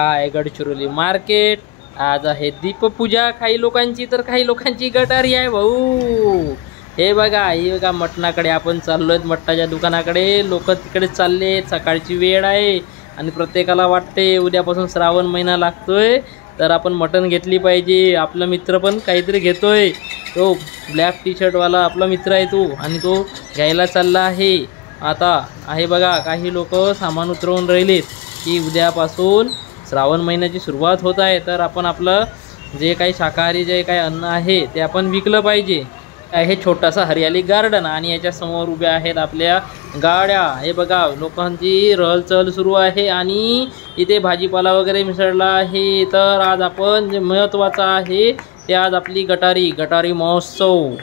हा आहे गडचिरोली मार्केट। आज आहे दीपपूजा, काही लोकांची तर काही लोकांची गटारी आहे भाऊ। हे बघा मटणाकडे आपण चाललोय, मटणाच्या दुकानाकडे। लोक तिकडे चालले, सकाळची वेळ आहे आणि प्रत्येकाला वाटते उद्यापासून श्रावण महिना लागतोय तर आपण मटण घेतली पाहिजे। आपला मित्र पण काहीतरी घेतोय, तो ब्लॅक टी शर्ट वाला आपला मित्र आहे तो, आणि तो घ्यायला चालला आहे। आता आहे बघा काही लोक सामान उतरवून राहिलेत की उद्यापासून श्रावण महिन्याची सुरुवात होत आहे, तर आपण आपलं जे काही शाकाहारी जे काही अन्न आहे ते आपण विकलं पाहिजे। हे छोटासा हरियाली गार्डन आणि याच्या समोर उभ्या आहेत आपल्या गाड्या। हे बघा लोकांची रहलचहल सुरू आहे आणि इथे भाजीपाला वगैरे मिसळला आहे। तर आज आपण जे महत्त्वाचं आहे ते आज आपली गटारी महोत्सव,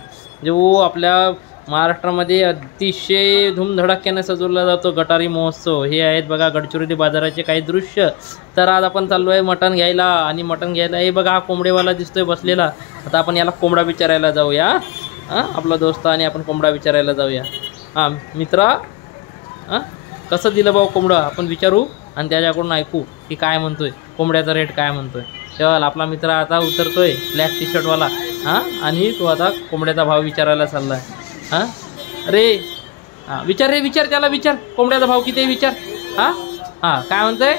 जो आपल्या महाराष्ट्रामध्ये अतिशय धूमधडाक्याने सजवला जातो गटारी महोत्सव। हे आहेत बघा गडचिरोली बाजाराचे काही दृश्य। तर आज आपण चाललो आहे मटण घ्यायला, आणि मटण घ्यायला हे बघा कोंबडेवाला दिसतोय बसलेला। आता आपण याला कोंबडा विचारायला जाऊया। आपला दोस्त आणि आपण कोंबडा विचारायला जाऊया। मित्रा, कसं दिलं भाऊ कोंबडं, आपण विचारू आणि त्याच्याकडून ऐकू की काय म्हणतोय, कोंबड्याचा रेट काय म्हणतोय। चल, आपला मित्र आता उतरतोय ब्लॅक टी शर्टवाला, आणि तो आता कोंबड्याचा भाव विचारायला चाललाय। अरे विचार रे, विचार त्याला, विचार कोंबड्याचा भाव किती आहे विचार। काय म्हणतोय?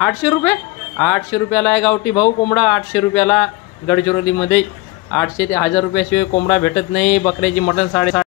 800 रुपये। 800 रुपयाला आहे गावठी भाऊ कोंबडा, 800 रुपयाला गडचिरोलीमध्ये। 800 ते 1000 रुपयाशिवाय कोंबडा भेटत नाही। बकऱ्याची मटण 750